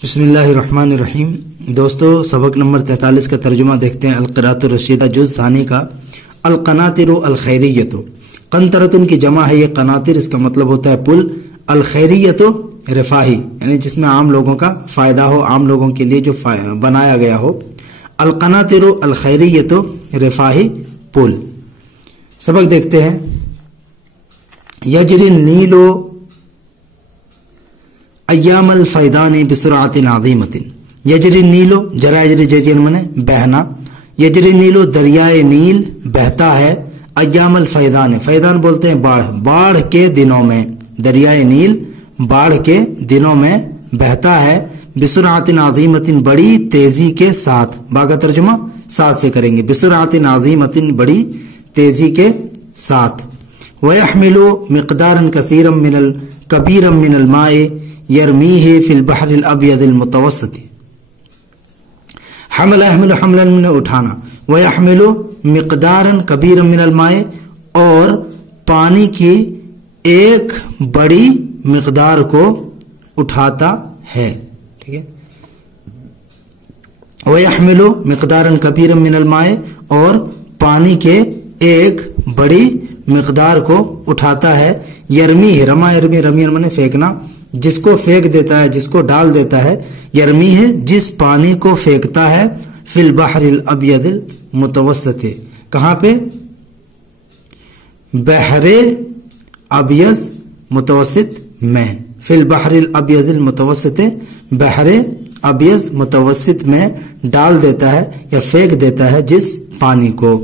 बिस्मिल्लाहिर्रहमानिर्रहीम। दोस्तों, सबक नंबर 43 का तर्जुमा देखते हैं। अलक़िरातुर रशीदा जुज़ सानी का। अलक़नातिरु अलखैरियतु, क़ंतरतुन की जमा है ये क़नातिर, इसका मतलब होता है पुल। अलखैरियतु रिफ़ाही, यानी जिसमें आम लोगों का फ़ायदा हो, आम लोगों के लिए जो बनाया गया हो। अलक़नातिरु अलखैरियतु रिफ़ाही पुल। सबक देखते हैं। यजरी नीलो अय्यामल फैदानी बिसुरातिन अज़ीमतिन। यजरी नीलो, जरा यजरी जरियन मने बहना। यजरी नीलो, दरियाए नील बहता है। अय्यामल फैदान, फैदान बोलते हैं बाढ़, बाढ़ के दिनों में। दरियाए नील बाढ़ के दिनों में बहता है। बिसुरातिन अज़ीमतिन, बड़ी तेजी के साथ। बा का तर्जुमा साथ से करेंगे। बिसुरातिन अज़ीमतिन, बड़ी तेजी के साथ। वयहमिलु मिक़दारन कसीरम मिनल कबीरम मिनल माए यरमीहि फिल बहरिल अबयदिल मुतवस्सित। हमला यहमिलु हमलन में उठाना। वयहमिलु मिक़दारन कबीरम मिनल माए, और पानी की एक बड़ी मिक़दार को उठाता है। ठीक है। वयहमिलु मिक़दारन कबीरम मिनल माए, और पानी के एक बड़ी मिक़दार को उठाता है। यरमी है, रमा यरमी, रमियन मने फेंकना, जिसको फेंक देता है, जिसको डाल देता है। यरमी है, जिस पानी को फेंकता है। फिल बहरिल अबयदिल मुतवस्सित, कहां पे? बहरे अबयज मुतवस्सित में। फिल बहरिल अबयजिल मुतवस्सित, बहरे अबयज मुतवस्सित में डाल देता है या फेंक देता है जिस पानी को।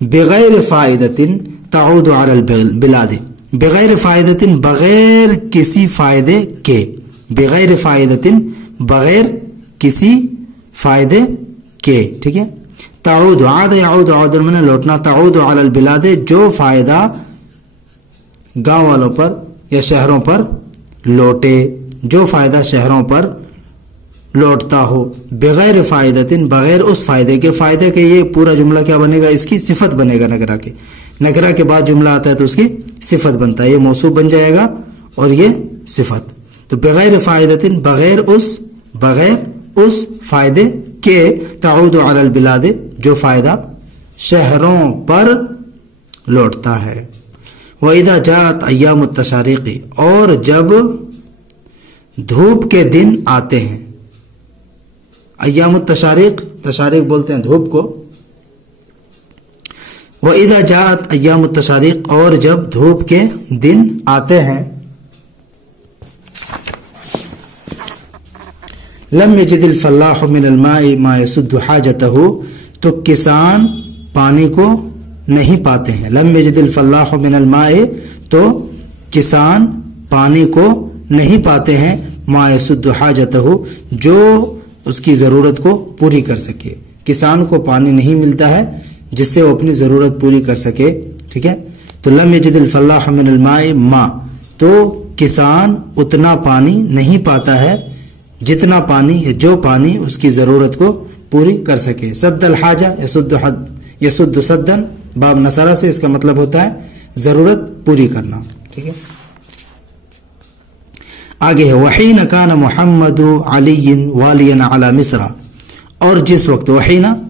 बगैर फायदतिन ताउद अलल बिलाद, बगैर फायदतिन, बगैर किसी फायदे के। बगैर फायदतिन, बगैर किसी फायदे के। ठीक है। ताउद, आद याउद, आउद में लौटना। ताउद अलल बिलाद, जो फायदा गांव वालों पर या शहरों पर लौटे, जो फायदा शहरों पर लौटता हो। बगैर फायदतिन, बगैर उस फायदे के। फायदे के ये पूरा जुमला क्या बनेगा? इसकी सिफत बनेगा नकरा के। नकरा के बाद जुमला आता है तो उसकी सिफत बनता है। ये मौसूफ बन जाएगा और ये सिफत। तो बगैर फायदतिन, बगैर उस फायदे के। ताउद अलल बिलाद, जो फायदा शहरों पर लौटता है। वइदा जात अय्यामुत तशारीक़ी, और जब धूप के दिन आते हैं। अय्यामुत तशारीक़, तशारीक़ बोलते हैं धूप को। वइदा जात अय्यामुत तशारीक़, और जब धूप के दिन आते हैं। लम यजिदिल फल्लाहु मिनल माई मा यसुद्दु हाजतहु, तो किसान पानी को नहीं पाते हैं। लम यजिदिल फल्लाहु मिनल माई, तो किसान पानी को नहीं पाते हैं। मा यसुद्दु हाजतहु, जो उसकी जरूरत को पूरी कर सके। किसान को पानी नहीं मिलता है जिससे वो अपनी जरूरत पूरी कर सके। ठीक है। तो लम यजिदिल फल्लाहु मिनल माई मा, तो किसान उतना पानी नहीं पाता है जितना पानी, जो पानी उसकी जरूरत को पूरी कर सके। सद्दल हाजा यसुद्दु सद्दन, बाब नसारा से इसका मतलब होता है जरूरत पूरी करना। ठीक है। आगे है वहीन कान मुहम्मदु अलीन वालियन अला मिस्रा, और जिस वक्त, वहीना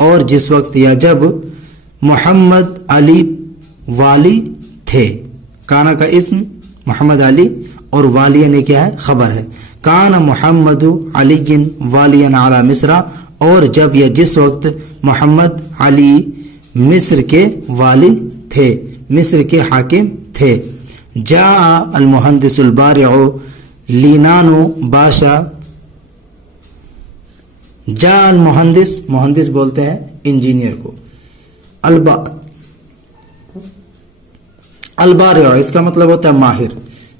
और जिस वक्त, या जब मोहम्मद अली वाली थे। काना का इस्म मोहम्मद अली, और वालियन ने क्या है? खबर है। कान मुहम्मदु अलीन वालियन अला मिस्रा, और जब या जिस वक्त मोहम्मद अली मिस्र के वाली थे, मिस्र के हाकिम थे। जा अल मुहंदिसुल बारिउ लीनानु बाशा, जा अल मुहंदिस, मुहंदिस बोलते हैं इंजीनियर को। अल बारिउ, इसका मतलब होता है माहिर।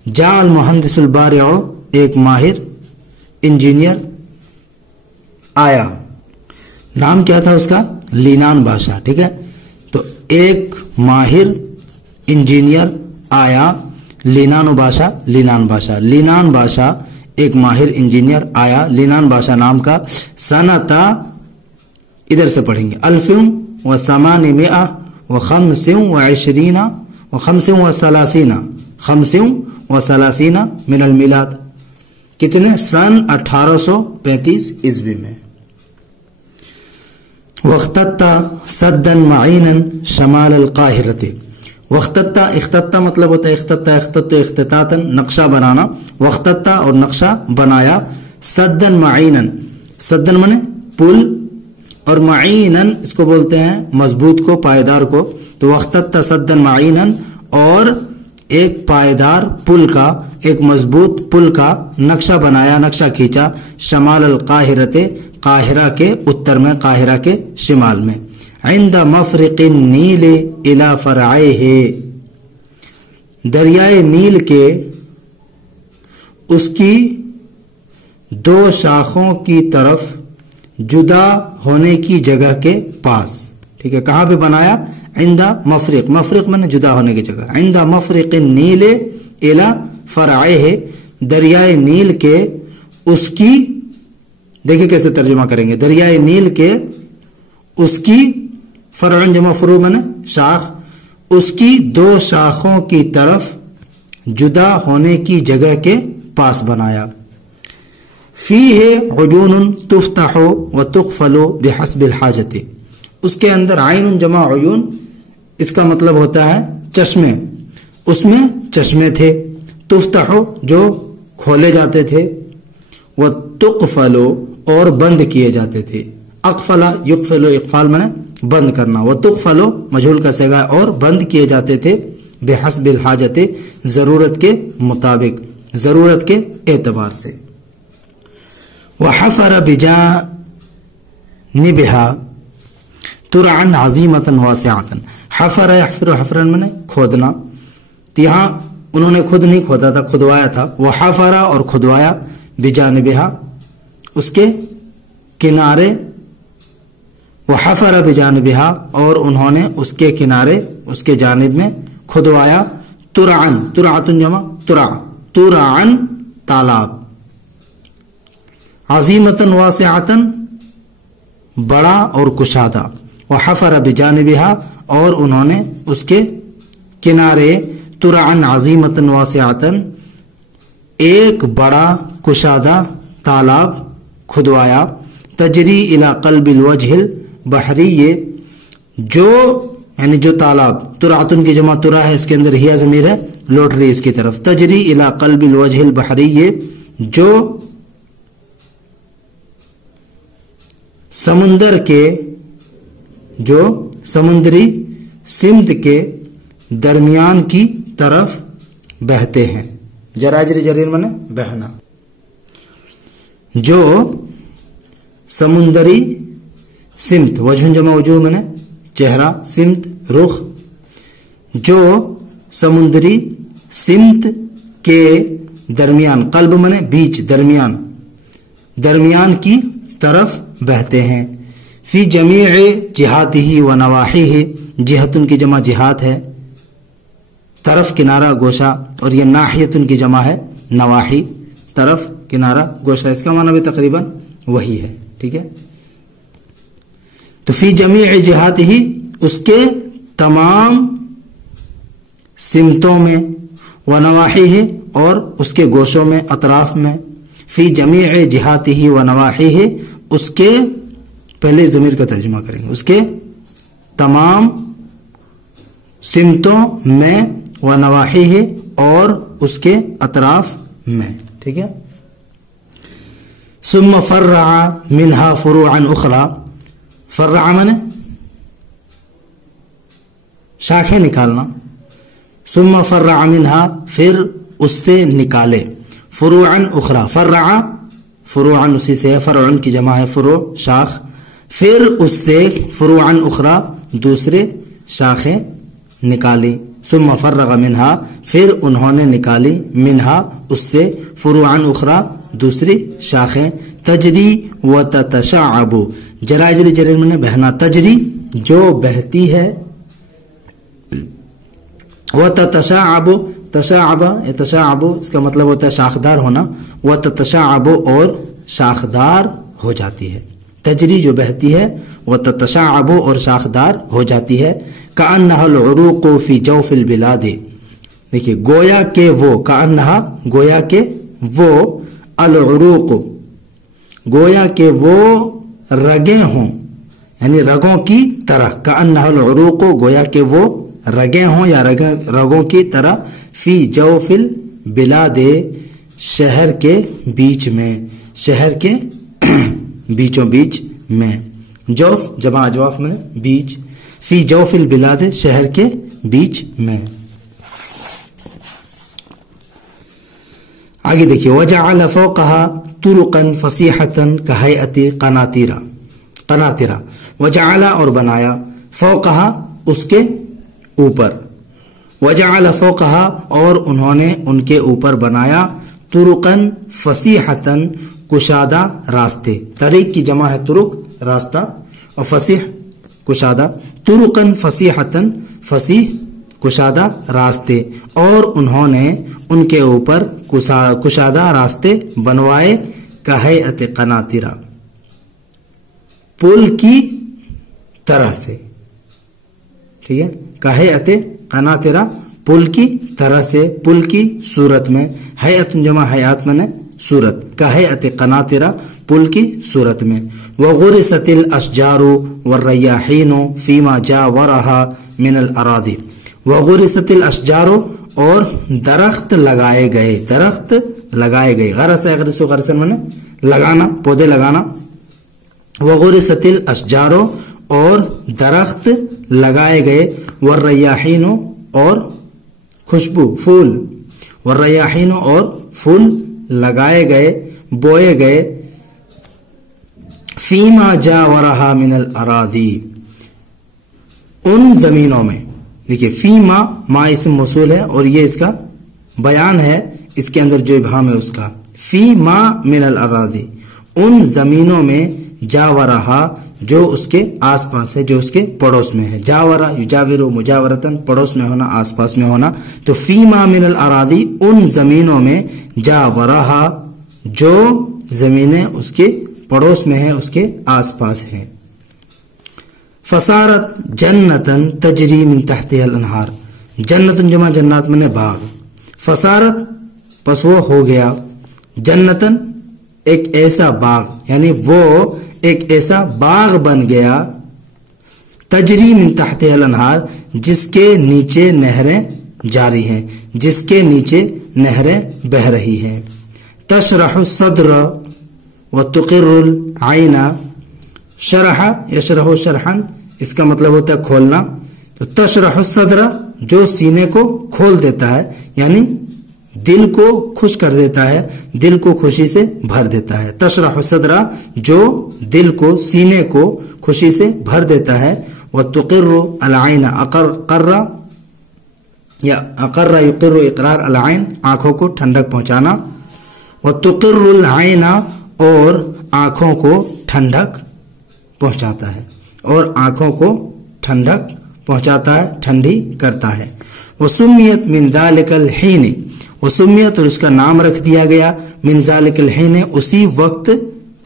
जा अल मुहंदिसुल बारिउ, एक माहिर इंजीनियर आया। नाम क्या था उसका? लीनान बाशा। ठीक है। तो एक माहिर इंजीनियर आया। लीनान बाशा, लीनान बाशा, लीनान बाशा, एक माहिर इंजीनियर आया। लीनान बाशा नाम का। सनता, इधर से पढ़ेंगे। अल्फिम व समानी मिआ व खमसिम व इशरीना व खमसिम व सलासीना, खमसिम व सलासीना मिनल मिलाद, कितने सन 1835 ईस्वी में। वख्तत्ता सद्दन मईनन शमाल अल काहिरते। वख्तत्ता इख्तत्ता मतलब होता है इख्तत्ता इख्तत्तो इख्तितातन नक्शा बनाना, वख्तत्ता और नक्शा बनाया, सद्दन मईनन, सद्दन माने पुल, और मईनन इसको बोलते हैं मजबूत को, पायदार को। तो वख्तत्ता सद्दन मईनन, और एक पायदार पुल का, एक मजबूत पुल का नक्शा बनाया, नक्शा खींचा, शमाल अल काहिरते, काहिरा के उत्तर में, काहिरा के शिमाल में। इंदा मफरिकिन नील इला फरआइहे, दरियाए नील के उसकी दो शाखों की तरफ जुदा होने की जगह के पास। ठीक है, कहां पे बनाया? इंदा मफरिक, मफरिक माने जुदा होने की जगह। इंदा मफरिकिन नील इला फरआइहे, दरियाए नील के उसकी, देखिए कैसे तर्जुमा करेंगे, दरियाए नील के उसकी, फरउन जमा फुरू माने शाख, उसकी दो शाखों की तरफ जुदा होने की जगह के पास बनाया। फीहे उयूनुन तुफ्तहु व तुक़फलु बिहस्बिल हाजति, उसके अंदर आइनुन जमा उयून, इसका मतलब होता है चश्मे, उसमें चश्मे थे, तुफ्तहु जो खोले जाते थे, व तुक़फलु और बंद किए जाते थे। अक़फला युक़फलु, इक़फ़ाल माने बंद करना, व तुक़फलु मजहूल का सेगा, और बंद किए जाते थे बिहस्बिल हाजति, जरूरत के मुताबिक, जरूरत के एतबार से। वहफ़र बिजानिबिहा तुरअन अज़ीमतन वासिअतन, हफ़र यहफ़िरु हफ़रन माने खोदना, तो यहाँ उन्होंने खुद नहीं खोदा था, खुदवाया था। वहफ़रा और खुदवाया, बिजानिबिहा उसके किनारे, वहफ़र बिजानिबिहा और उन्होंने उसके किनारे, उसके जानिब में खुदवाया। तुरअन, तुरअतुन जमा तुरअ, तुरअन तालाब, अज़ीमतन वासिअतन बड़ा और कुशादा, वहफ़र बिजानिबिहा और उन्होंने उसके किनारे, तुरअन अज़ीमतन वासिअतन एक बड़ा कुशादा तालाब खुदवाया। तजरी इला क़ल्बिल वजहिल बहरिये, जो यानी जो तालाब, तुरअतुन की जमा तुरा है, इसके अंदर हिया ज़मीर है, लौट रही इसकी तरफ। तजरी इला क़ल्बिल वजहिल बहरिये, जो समुंदर के, जो समुद्री सिमत के दरमियान की तरफ बहते हैं। जराजरी जरीर माने बहना, जो समुंदरी सिमत, वजहुन जमा वजूह माने चेहरा, सिमत रुख, जो समुद्री सिमत के दरमियान, कल्ब माने बीच, दरमियान, दरमियान की तरफ बहते हैं। फी जमीअ जिहातिही व नवाहिही, जिहतुन की जमा जिहात है, तरफ किनारा गोशा, और ये नाहियतुन की जमा है नवाही, तरफ किनारा गोशा, इसका माना भी तकरीबन वही है। ठीक है, तो फी जमीअ जिहातिही उसके तमाम सिमतों में, व नवाहिही और उसके गोशों में, अतराफ में। फी जमीअ जिहातिही व नवाहिही, उसके, पहले जमीर का तर्जुमा करेंगे, उसके तमाम सिमतों में, व नवाहिही और उसके अतराफ में। ठीक है, सुम्मा फर्रा मिनहा फुरूअन उखरा, फर्रा माने शाखें निकालना, सुम्मा फर्रा मिनहा फिर उससे निकाले, फुरूअन उखरा, फर्रा फुरूअन उसी से है, फरउन की जमा है फुरू शाख, फिर उससे फुरूअन उखरा दूसरे शाखें निकाली। सुम्मा फर्रगा मिनहा फिर उन्होंने निकाली, मिनहा उससे, फुरूअन उखरा दूसरी शाखें। तजरी व ततशाअबु, जराजरी जरीर में बहना, तजरी जो बहती है, व ततशाअबु, तशाअबा या तशाअबु इसका मतलब होता है शाखदार होना, व ततशाअबु और शाखदार हो जाती है। तजरी जो बहती है, व ततशाअबु और शाखदार हो जाती है। कअन्नहल उरूक़ु फी जौफ़िल बिलादि, देखिए गोया के वो, कअन्नहा गोया के वो, अल उरूक, गोया के वो रगे हों, यानी रगों की तरह, कअन्नहुल उरूक, गोया के वो रगे हों या रगों की तरह, फी जौफिल बिलादे, शहर के बीच में, शहर के बीचों बीच में, जौफ जमा अजवाफ में बीच, फी जौफिल बिलादे, शहर के बीच में। आगे देखिए, वजअल फौक़हा तुरुक़न फसीहतन कहैअति क़नातिरा, क़नातिरा, वजअल और बनाया, फौक़हा उसके ऊपर, वजअल फौक़हा और उन्होंने उनके ऊपर बनाया, तुरुक़न फसीहतन कुशादा रास्ते, तरीक की जमा है तुरुक रास्ता और फसीह कुशादा, तुरुक़न फसीहतन फसीह कुशादा रास्ते, और उन्होंने उनके ऊपर कुशादा रास्ते बनवाए, कहैअत क़नातिरा, पुल की तरह से, ठीक है, कहैअत क़नातिरा, पुल की तरह से, पुल की सूरत में, हैअत जमा हयात में सूरत, कहैअत क़नातिरा, पुल की सूरत में, वग़ुरिसतिल अशजारु वर्रयाहीनु फीमा जावरहा मिनल अरादी, वग़ुरिसतिल अशजारु और दरख्त लगाए गए, दरख्त लगाए गए, गरस यग़रिसु गरसन माने लगाना, पौधे लगाना, वग़ुरिसतिल अशजारु और दरख्त लगाए गए, वर्रयाहीनु और खुशबू फूल, वर्रयाहीनु और फूल लगाए गए, बोए गए, फीमा जावरहा मिनल अरादी, उन जमीनों में, देखिए फीमा मा इस्म मौसूल है और ये इसका बयान है, इसके अंदर जो इब्हाम है उसका, फीमा मिनल अरादी, उन जमीनों में, जावरहा जो उसके आसपास है, जो उसके पड़ोस में है, जावरा युजाविरु मुजावरतन, पड़ोस में होना, आसपास में होना, तो फीमा मिनल अरादी, उन जमीनों में, जावरहा जो जमीनें उसके पड़ोस में है, उसके आसपास है, फसारत जन्नतन तजरी मिन तहतिहल अनहार, जन्नतन जमा जन्नात में बाग, फसारत पस वो हो गया, जन्नतन एक ऐसा बाग, यानी वो एक ऐसा बाग बन गया, तजरी मिन तहतिहल अनहार, जिसके नीचे नहरें जारी हैं, जिसके नीचे नहरें बह रही हैं, तशरहु सद्र व तुक़िर्रुल आइना, शरह यशरहु शरहन, इसका मतलब होता है खोलना, तो तशरहु सद्र जो सीने को खोल देता है, यानी दिल को खुश कर देता है, दिल को खुशी से भर देता है, तशरहु सद्र जो दिल को, सीने को खुशी से भर देता है, व तुक़िर्रु अल आइना, अक़र्रा या अक़र्रा युक़िर्रु इक़रार अल आइन, आंखों को ठंडक पहुंचाना, व तुक़िर्रुल आइना और आंखों को ठंडक पहुंचाता है, और आंखों को ठंडक पहुंचाता है, ठंडी करता है, वसुम्मियत मिन ज़ालिकल हीन, वसुम्मियत और उसका नाम रख दिया गया, मिन ज़ालिकल हीन उसी वक्त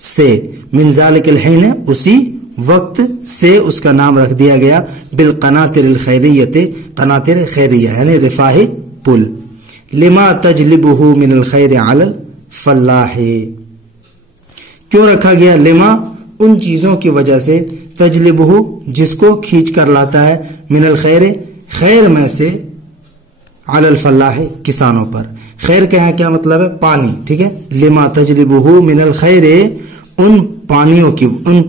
से, मिन ज़ालिकल हीन उसी वक्त से उसका नाम रख दिया गया, बिल क़नातिरिल खैरियते, क़नातिर खैरिया यानी रिफाही पुल, लिमा तजलिबुहु मिनल खैर अलल फल्लाही, क्यों रखा गया, लिमा उन चीजों की वजह से, तजलिबुहु जिसको खींच कर लाता है, मिनल खैर खैर में से, अलल फल्लाह किसानों पर, खैर का यहाँ क्या मतलब है, पानी, ठीक है, लिमा तजलिबुहु मिनल खैर उन पानियों की, उन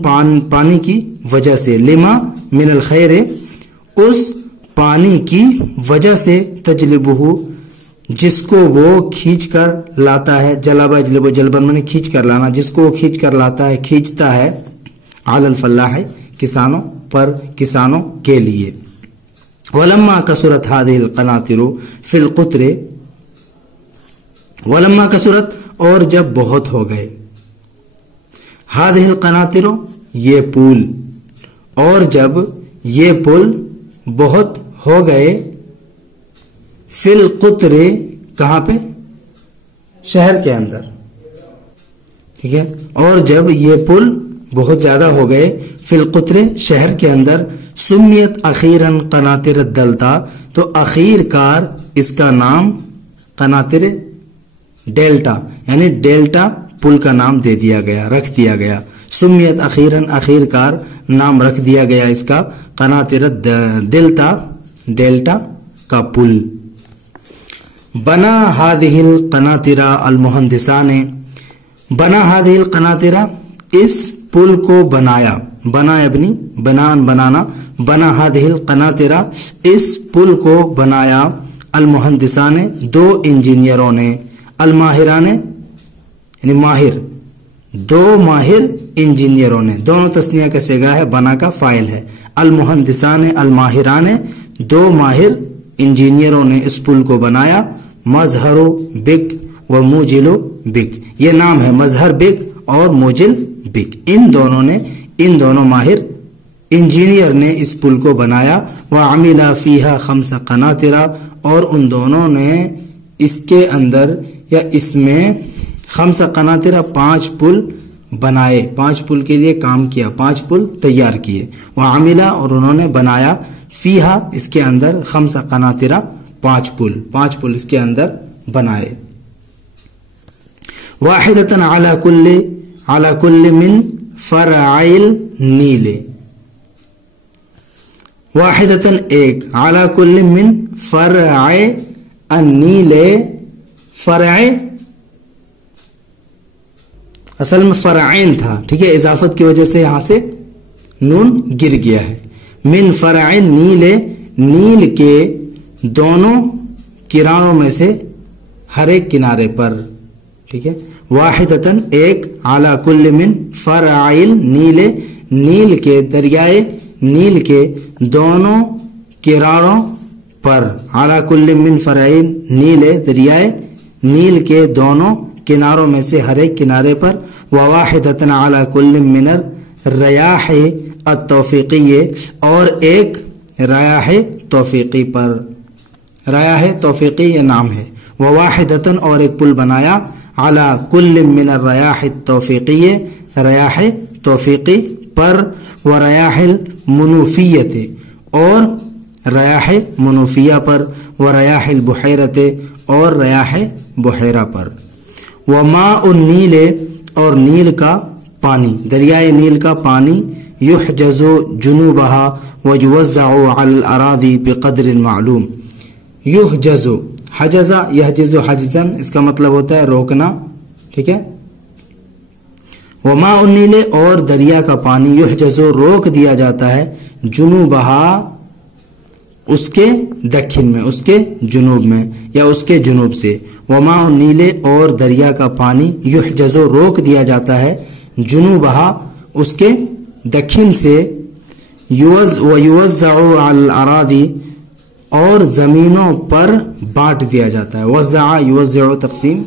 पानी की वजह से, लिमा मिनल खैर उस पानी की वजह से, तजलिबुहु जिसको वो खींच कर लाता है, जलाबा जलबो जलबन माने खींच कर लाना, जिसको वो खींच कर लाता है, खींचता है, अलल फल्लाह किसानों पर, किसानों के लिए, वलम्मा कसरत हादिल क़नातिरु फिल क़ुत्रे, वलम्मा कसरत और जब बहुत हो गए, हादिल क़नातिरु ये पुल, और जब ये पुल बहुत हो गए, फिल क़ुत्रे कहां पे, शहर के अंदर, ठीक है, और जब ये पुल बहुत ज्यादा हो गए, फिल क़ुत्रे शहर के अंदर, सुम्मियत अखीरन क़नातिर दलता, तो आखिरकार इसका नाम क़नातिर डेल्टा यानी डेल्टा पुल का नाम दे दिया गया, रख दिया गया। सुम्मियत अखीरन आखिरकार नाम रख दिया गया इसका कनातिरत दिल्ता डेल्टा का पुल। बना हादिहिल कनातिरा अल मुहंदिसा ने, बना हादिहिल कनातिरा इस पुल को बनाया, बना अबनी बनान बनाना, बना हादिहिल कनातिरा इस पुल को बनाया अल मुहंदिसा ने दो इंजीनियरों ने, अल माहिरा ने यानी माहिर, दो माहिर इंजीनियरों ने, दोनों तस्निया का सेगा है, बना का फाइल है। अल मुहंदिसा ने अल माहिरा ने दो माहिर इंजीनियरों ने इस पुल को बनाया। मजहरो बिक व मुजिलो बिक, ये नाम है मजहर बिक और मुजिल बिक। इन दोनों माहिर इंजीनियर ने इस पुल को बनाया। व अमिला फीहा खम्सा कनातिरा, और उन दोनों ने इसके अंदर या इसमें खम्सा कनातिरा 5 पुल बनाए, 5 पुल के लिए काम किया, 5 पुल तैयार किए। वह अमिला और उन्होंने बनाया, फीहा इसके अंदर, खम्सा कनातिरा 5 पुल इसके अंदर बनाए। वाहिदतन अला कुल्ली मिन फरआइल नीले, वाहिदतन एक, अला कुल्ली मिन फरआए नीले, फरआए असल में फरआइन था, ठीक है, इजाफत की वजह से यहां से नून गिर गया है। मिन फरआइन नीले, नील के दोनों किनारों में से हर एक किनारे पर, ठीक है। वाहिदतन एक, आला कुल्ल मिन फरआइल नीले, नील के दरियाए नील के दोनों किनारों पर, आला कुल्ल मिन फरआइल नीले, दरियाए नील के दोनों किनारों में से हर एक किनारे पर। वाहिदतन आला कुल्ल मिनर रयाह अतौफीक़िये, और एक रयाह तौफीक़ी पर, रयाह तौफीक़ी ये नाम है। वाहिदतन और एक पुल बनाया, आला कुल्ल मिनर रयाह तौफीक़िये, रयाह तौफीक़ी पर, व रयाह मुनूफियत, और रयाह मुनूफिया पर, व रयाह बुहैरत, और रयाह बुहैरा पर। व माउन नीले, और नील का पानी, दरियाए नील का पानी, युहजज़ु जुनूबहा व युवज़्ज़अु अल अरादी बिक़द्रिन मालूम। युहजज़ु, हजज़ा यहजज़ु हजज़न, इसका मतलब होता है रोकना, ठीक है। व माउन नीले, और दरिया का पानी, युहजज़ु रोक दिया जाता है, जुनूबहा उसके दक्षिण में, उसके जुनूब में या उसके जुनूब से। वमा नीले, और दरिया का पानी, युहजज़ो रोक दिया जाता है, जुनूबहा उसके दक्षिण से, युवज़्ज़अु अल अरादी, और जमीनों पर बांट दिया जाता है। वज़्ज़अ युवज़्ज़अु तक़सीम,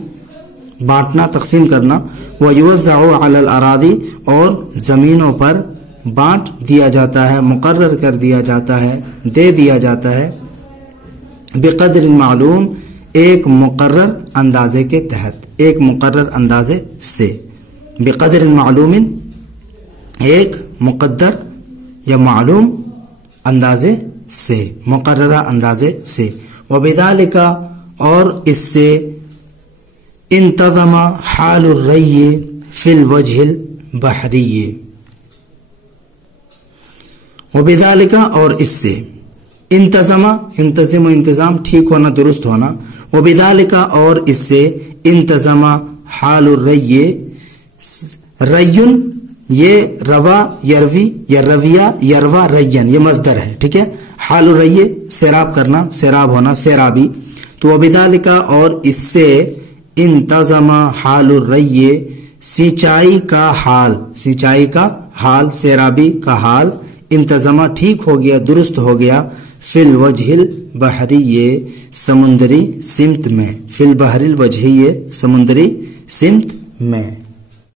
बांटना तक़सीम करना, व युवज़्ज़अु अल अरादी, और जमीनों पर बांट दिया जाता है, मुकर्रर कर दिया जाता है, दे दिया जाता है। बिक़द्र मालूम, एक मुकर्रर अंदाजे के तहत, एक मुकर्रर अंदाजे से। बिक़द्र मालूमिन, एक मुक़द्दर या मालूम अंदाजे से, मुकर्ररा अंदाजे से। व बिदालिका, और इससे, इंतज़मा हालुर रय्य फिल वजहिल बहरिय्य, वबिदालिका, और इससे, इंतज़मा इंतज़म इंतज़ाम ठीक होना, दुरुस्त होना। वबिदालिका, और इससे, इंतज़मा हालुर रय्य, रय्युन ये रवा यरवी या रविया यरवा रय्यन ये मस्दर है, ठीक है। हालुर रय्य सैराब करना, सैराब होना, सैराबी। तो वबिदालिका, और इससे, इंतज़मा हालुर रय्य सिंचाई का हाल, सिंचाई का हाल, सैराबी का हाल, इंतज़मा ठीक हो गया, दुरुस्त हो गया, फिल वजहिल बहरिये समुद्री सिमत में, फिल बहरिल वजहिये समुद्री सिमत में।